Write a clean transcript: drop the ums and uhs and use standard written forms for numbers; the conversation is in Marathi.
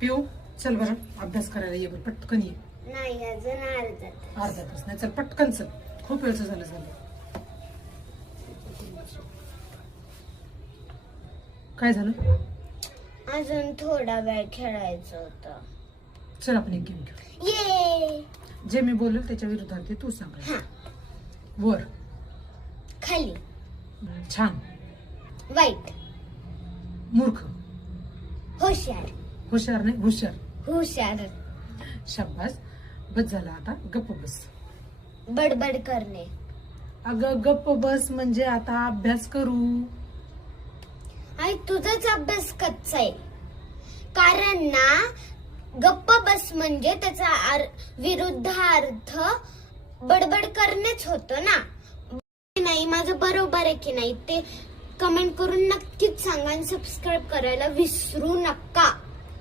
पिऊ चल बरं अभ्यास करायला ये बरं पटकन ये. नाही अजून अर्धा तास नाही चल पटकन चल खूप वेळचं झालं. काय झालं? अजून थोडा वेळ खेळायचं होतं. चल आपण एक गेम खेळू. ये जे मी बोलेल त्याच्या विरोधात ते तू सांग. हा. वर खाली छान वाईट मूर्ख हुशार हुशार नाही हुशार हुशार शाबास. बस झाला आता गप्प बस. बडबड करणे अगं गप्प बस म्हणजे आता अभ्यास करू. आई तुझाच अभ्यास कच्चा आहे. कारण ना गप्प बस म्हणजे त्याचा विरुद्ध अर्थ बडबड करणेच होतो ना. नाही माझं बरोबर आहे की नाही ते कमेंट करून नक्कीच सांगा आणि सबस्क्राईब करायला विसरू नका.